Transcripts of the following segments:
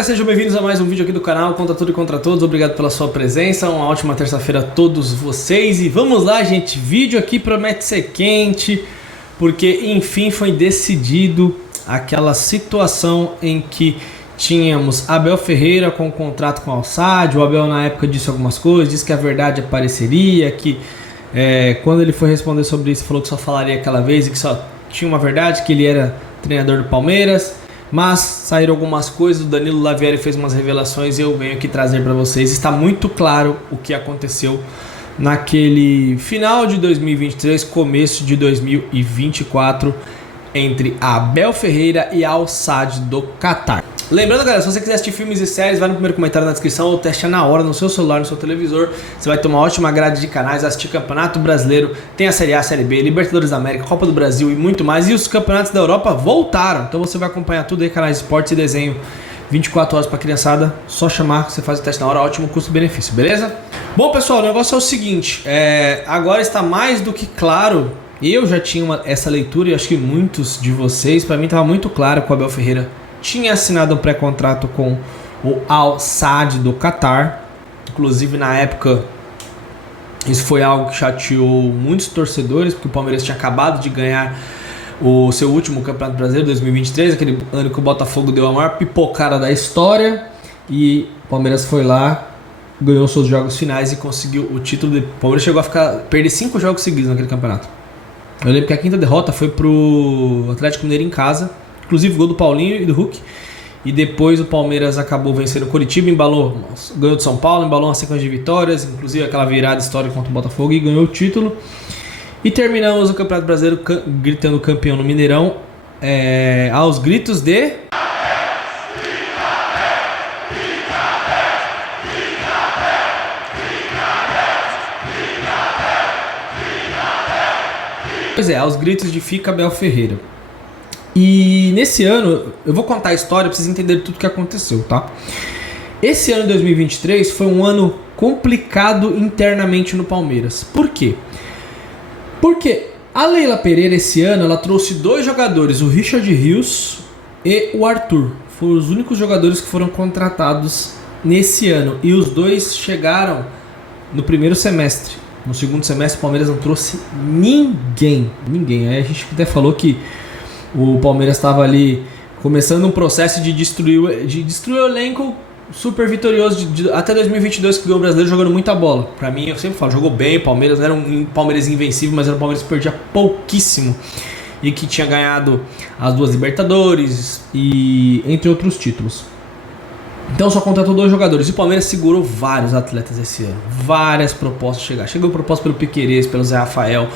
galera, sejam bem-vindos a mais um vídeo aqui do canal Contra Tudo e Contra Todos. Obrigado pela sua presença, uma ótima terça-feira a todos vocês. E vamos lá, gente, vídeo aqui promete ser quente, porque enfim foi decidido aquela situação em que tínhamos Abel Ferreira com um contrato com o Al-Sadd. O Abel na época disse algumas coisas, disse que a verdade apareceria, que quando ele foi responder sobre isso falou que só falaria aquela vez e que só tinha uma verdade, que ele era treinador do Palmeiras. Mas saíram algumas coisas, o Danilo Lavieri fez umas revelações e eu venho aqui trazer para vocês. Está muito claro o que aconteceu naquele final de 2023, começo de 2024, entre Abel Ferreira e Al-Sadd do Catar. Lembrando, galera, se você quiser assistir filmes e séries, vai no primeiro comentário na descrição ou teste na hora no seu celular, no seu televisor. Você vai ter uma ótima grade de canais, assistir Campeonato Brasileiro, tem a Série A, Série B, Libertadores da América, Copa do Brasil e muito mais. E os campeonatos da Europa voltaram, então você vai acompanhar tudo aí, canais de esportes e desenho 24 horas pra criançada. Só chamar, você faz o teste na hora, ótimo custo-benefício, beleza? Bom, pessoal, o negócio é o seguinte, agora está mais do que claro. Eu já tinha essa leitura e acho que muitos de vocês, para mim estava muito claro que o Abel Ferreira tinha assinado um pré-contrato com o Al-Sadd do Catar. Inclusive na época isso foi algo que chateou muitos torcedores, porque o Palmeiras tinha acabado de ganhar o seu último Campeonato Brasileiro 2023, aquele ano que o Botafogo deu a maior pipocada da história, e o Palmeiras foi lá, ganhou seus jogos finais e conseguiu o título. O Palmeiras chegou a perder 5 jogos seguidos naquele campeonato. Eu lembro que a quinta derrota foi pro Atlético Mineiro em casa, inclusive gol do Paulinho e do Hulk. E depois o Palmeiras acabou vencendo o Coritiba, ganhou do São Paulo, embalou uma sequência de vitórias, inclusive aquela virada histórica contra o Botafogo, e ganhou o título. E terminamos o Campeonato Brasileiro gritando campeão no Mineirão, aos gritos de... Pois é, aos gritos de Fica Abel Ferreira. E nesse ano, eu vou contar a história pra vocês entenderem tudo o que aconteceu, tá? Esse ano de 2023 foi um ano complicado internamente no Palmeiras. Por quê? Porque a Leila Pereira esse ano, ela trouxe 2 jogadores, o Richard Rios e o Arthur. Foram os únicos jogadores que foram contratados nesse ano. E os 2 chegaram no primeiro semestre. No segundo semestre o Palmeiras não trouxe ninguém. Aí a gente até falou que o Palmeiras estava ali começando um processo de destruir o elenco super vitorioso até 2022, que ganhou o Brasileiro jogando muita bola. Pra mim, eu sempre falo, jogou bem o Palmeiras, não era um Palmeiras invencível, mas era um Palmeiras que perdia pouquíssimo e que tinha ganhado as 2 Libertadores e entre outros títulos. Então só contratou 2 jogadores e o Palmeiras segurou vários atletas esse ano. Várias propostas chegaram. Chegou proposta pelo Piquerez, pelo Zé Rafael.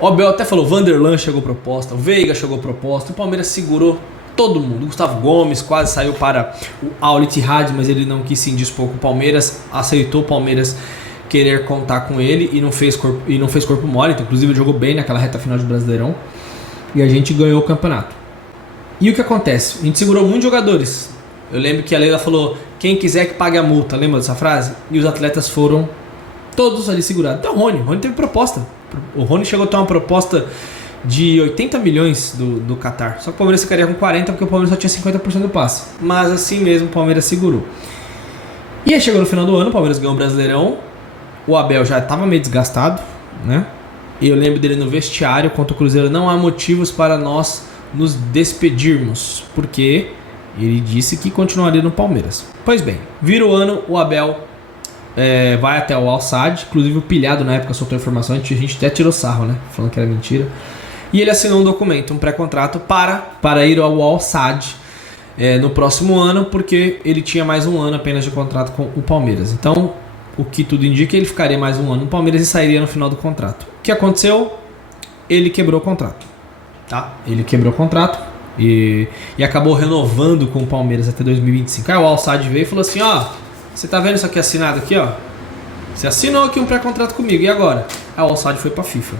O Abel até falou, Vanderlan chegou proposta, o Veiga chegou proposta. O Palmeiras segurou todo mundo. O Gustavo Gomes quase saiu para o Al-Ittihad, mas ele não quis se indispor com o Palmeiras. Aceitou o Palmeiras querer contar com ele e não fez corpo mole. Então, inclusive ele jogou bem naquela reta final de Brasileirão. E a gente ganhou o campeonato. E o que acontece? A gente segurou muitos jogadores. Eu lembro que a Leila falou, quem quiser que pague a multa, lembra dessa frase? E os atletas foram todos ali segurados. Então o Rony teve proposta. O Rony chegou a ter uma proposta de 80 milhões do Catar. Só que o Palmeiras ficaria com 40 porque o Palmeiras só tinha 50% do passe. Mas assim mesmo o Palmeiras segurou. E aí chegou no final do ano, o Palmeiras ganhou o Brasileirão. O Abel já estava meio desgastado, né? E eu lembro dele no vestiário contra o Cruzeiro, não há motivos para nós nos despedirmos, porque ele disse que continuaria no Palmeiras. Pois bem, vira o ano, o Abel vai até o Al-Sadd. Inclusive o Pilhado na época soltou a informação, a gente até tirou sarro, né? Falando que era mentira. E ele assinou um documento, um pré-contrato para ir ao Al-Sadd no próximo ano, porque ele tinha mais um ano apenas de contrato com o Palmeiras. Então, o que tudo indica, ele ficaria mais um ano no Palmeiras e sairia no final do contrato. O que aconteceu? Ele quebrou o contrato, tá? Ele quebrou o contrato e acabou renovando com o Palmeiras até 2025. Aí o Al-Sadd veio e falou assim, ó, você tá vendo isso aqui assinado aqui, ó? Você assinou aqui um pré-contrato comigo, e agora? Aí o Al-Sadd foi pra FIFA.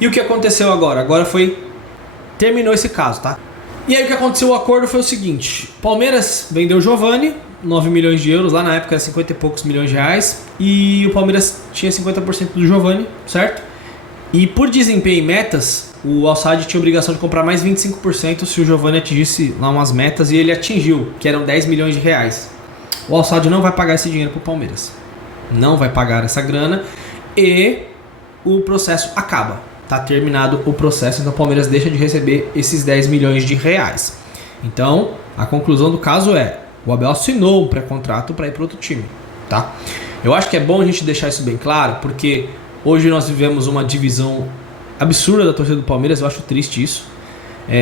E o que aconteceu agora? Agora terminou esse caso, tá? E aí o que aconteceu, o acordo foi o seguinte, Palmeiras vendeu o Giovani, 9 milhões de euros, lá na época era 50 e poucos milhões de reais, e o Palmeiras tinha 50% do Giovani, certo? E por desempenho e metas, o Al-Sadd tinha obrigação de comprar mais 25% se o Giovani atingisse lá umas metas, e ele atingiu, que eram 10 milhões de reais. O Al-Sadd não vai pagar esse dinheiro pro Palmeiras. Não vai pagar essa grana e o processo acaba. Tá terminado o processo, então o Palmeiras deixa de receber esses 10 milhões de reais. Então, a conclusão do caso é: o Abel assinou um pré-contrato para ir para outro time, tá? Eu acho que é bom a gente deixar isso bem claro, porque hoje nós vivemos uma divisão absurda da torcida do Palmeiras. Eu acho triste isso.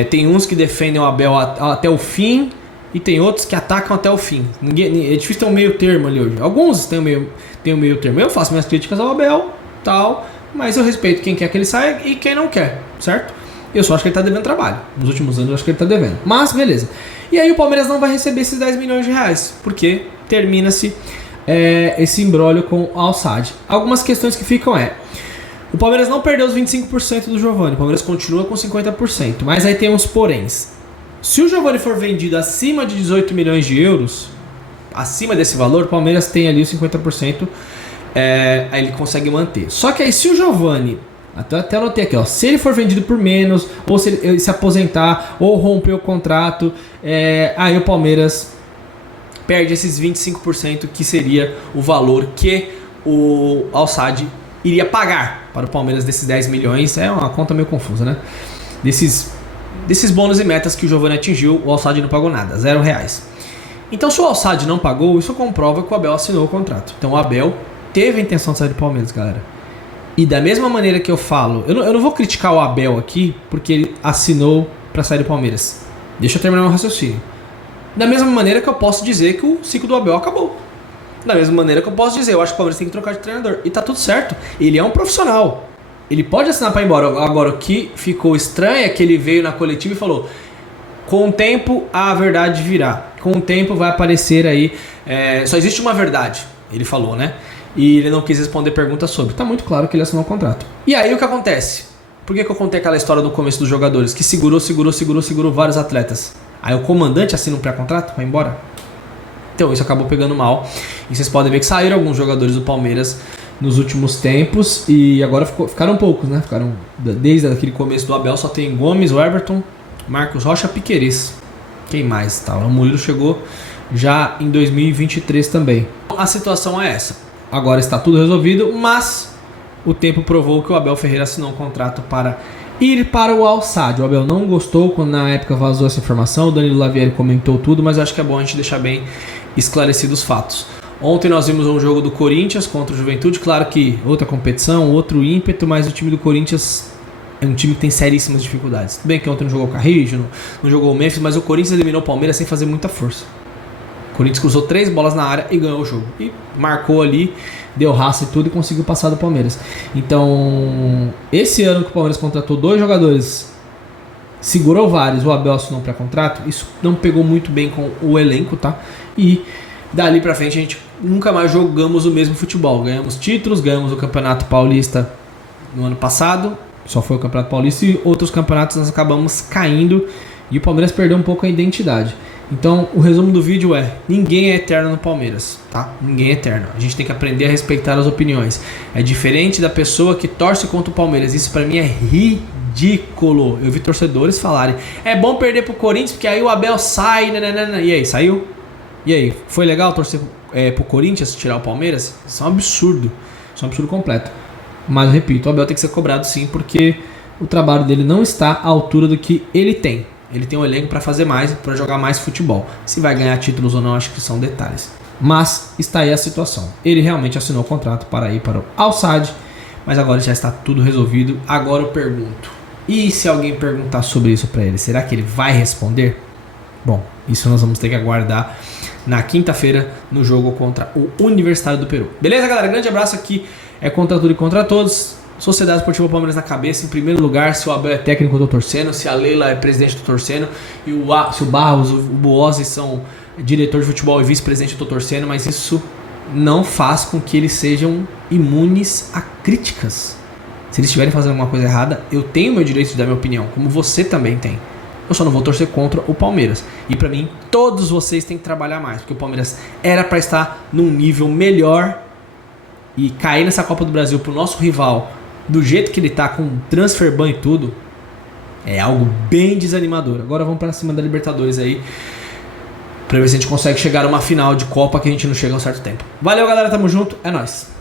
Tem uns que defendem o Abel até o fim e tem outros que atacam até o fim. É difícil ter um meio termo ali hoje. Alguns têm um meio termo. Eu faço minhas críticas ao Abel, tal, mas eu respeito quem quer que ele saia e quem não quer, certo? Eu só acho que ele tá devendo trabalho. Nos últimos anos eu acho que ele tá devendo. Mas beleza. E aí o Palmeiras não vai receber esses 10 milhões de reais, porque termina-se esse imbróglio com o Al-Sadd. Algumas questões que ficam o Palmeiras não perdeu os 25% do Giovani, o Palmeiras continua com 50%, mas aí tem uns poréns. Se o Giovani for vendido acima de 18 milhões de euros, acima desse valor, o Palmeiras tem ali os 50%, aí ele consegue manter. Só que aí se o Giovani, até anotei aqui, se ele for vendido por menos, ou se ele se aposentar, ou romper o contrato, aí o Palmeiras perde esses 25%, que seria o valor que o Al-Sadd iria pagar para o Palmeiras desses 10 milhões. É uma conta meio confusa, né? Desses bônus e metas que o Giovani atingiu, o Al-Sadd não pagou nada, R$0. Então, se o Al-Sadd não pagou, isso comprova que o Abel assinou o contrato. Então, o Abel teve a intenção de sair do Palmeiras, galera. E da mesma maneira que eu falo, eu não vou criticar o Abel aqui, porque ele assinou para sair do Palmeiras. Deixa eu terminar meu raciocínio. Da mesma maneira que eu posso dizer que o ciclo do Abel acabou. Da mesma maneira que eu posso dizer, eu acho que o Palmeiras tem que trocar de treinador. E tá tudo certo. Ele é um profissional. Ele pode assinar para ir embora. Agora, o que ficou estranho é que ele veio na coletiva e falou: com o tempo a verdade virá. Com o tempo vai aparecer aí. Só existe uma verdade, ele falou, né? E ele não quis responder perguntas sobre. Tá muito claro que ele assinou o contrato. E aí o que acontece? Por que eu contei aquela história no começo dos jogadores? Que segurou vários atletas. Aí o comandante assina um pré-contrato, vai embora. Então isso acabou pegando mal. E vocês podem ver que saíram alguns jogadores do Palmeiras nos últimos tempos. E agora ficaram poucos, né? Desde aquele começo do Abel só tem Gomes, o Everton, Marcos Rocha, Piquerez. Quem mais? Tá? O Murilo chegou já em 2023 também. A situação é essa. Agora está tudo resolvido, mas o tempo provou que o Abel Ferreira assinou um contrato para ir para o Al-Sadd. O Abel não gostou quando na época vazou essa informação. O Danilo Lavieri comentou tudo, mas eu acho que é bom a gente deixar bem esclarecidos os fatos. Ontem nós vimos um jogo do Corinthians contra o Juventude. Claro que outra competição, outro ímpeto, mas o time do Corinthians é um time que tem seríssimas dificuldades. Tudo bem que ontem não jogou o Carrillo, não jogou o Memphis, mas o Corinthians eliminou o Palmeiras sem fazer muita força. O Corinthians cruzou 3 bolas na área e ganhou o jogo. E marcou ali, deu raça e tudo e conseguiu passar do Palmeiras. Então, esse ano que o Palmeiras contratou 2 jogadores, segurou vários, o Abel assinou um pré-contrato, isso não pegou muito bem com o elenco, tá? E dali pra frente a gente nunca mais jogamos o mesmo futebol. Ganhamos títulos, ganhamos o Campeonato Paulista no ano passado, só foi o Campeonato Paulista, e outros campeonatos nós acabamos caindo e o Palmeiras perdeu um pouco a identidade. Então, o resumo do vídeo é: ninguém é eterno no Palmeiras, tá? Ninguém é eterno. A gente tem que aprender a respeitar as opiniões. É diferente da pessoa que torce contra o Palmeiras. Isso pra mim é ridículo. Eu vi torcedores falarem: é bom perder pro Corinthians porque aí o Abel sai, nananana. E aí, saiu? E aí, foi legal torcer pro Corinthians tirar o Palmeiras? Isso é um absurdo. Isso é um absurdo completo. Mas, eu repito, o Abel tem que ser cobrado sim, porque o trabalho dele não está à altura do que ele tem. Ele tem um elenco para fazer mais, para jogar mais futebol. Se vai ganhar títulos ou não, acho que são detalhes. Mas está aí a situação. Ele realmente assinou o contrato para ir para o Al-Sadd, mas agora já está tudo resolvido. Agora eu pergunto: e se alguém perguntar sobre isso para ele, será que ele vai responder? Bom, isso nós vamos ter que aguardar na quinta-feira no jogo contra o Universitário do Peru. Beleza, galera? Grande abraço aqui. É contra tudo e contra todos. Sociedade Esportiva Palmeiras na cabeça, em primeiro lugar. Se o Abel é técnico, eu tô torcendo. Se a Leila é presidente, eu tô torcendo. E se o Barros, o Buozzi são diretor de futebol e vice-presidente, eu tô torcendo. Mas isso não faz com que eles sejam imunes a críticas. Se eles estiverem fazendo alguma coisa errada, eu tenho meu direito de dar minha opinião, como você também tem. Eu só não vou torcer contra o Palmeiras. E pra mim, todos vocês têm que trabalhar mais, porque o Palmeiras era pra estar num nível melhor. E cair nessa Copa do Brasil pro nosso rival do jeito que ele tá, com transfer ban e tudo, É algo bem desanimador. Agora vamos pra cima da Libertadores aí, pra ver se a gente consegue chegar a uma final de Copa que a gente não chega há um certo tempo. Valeu, galera, tamo junto, é nóis.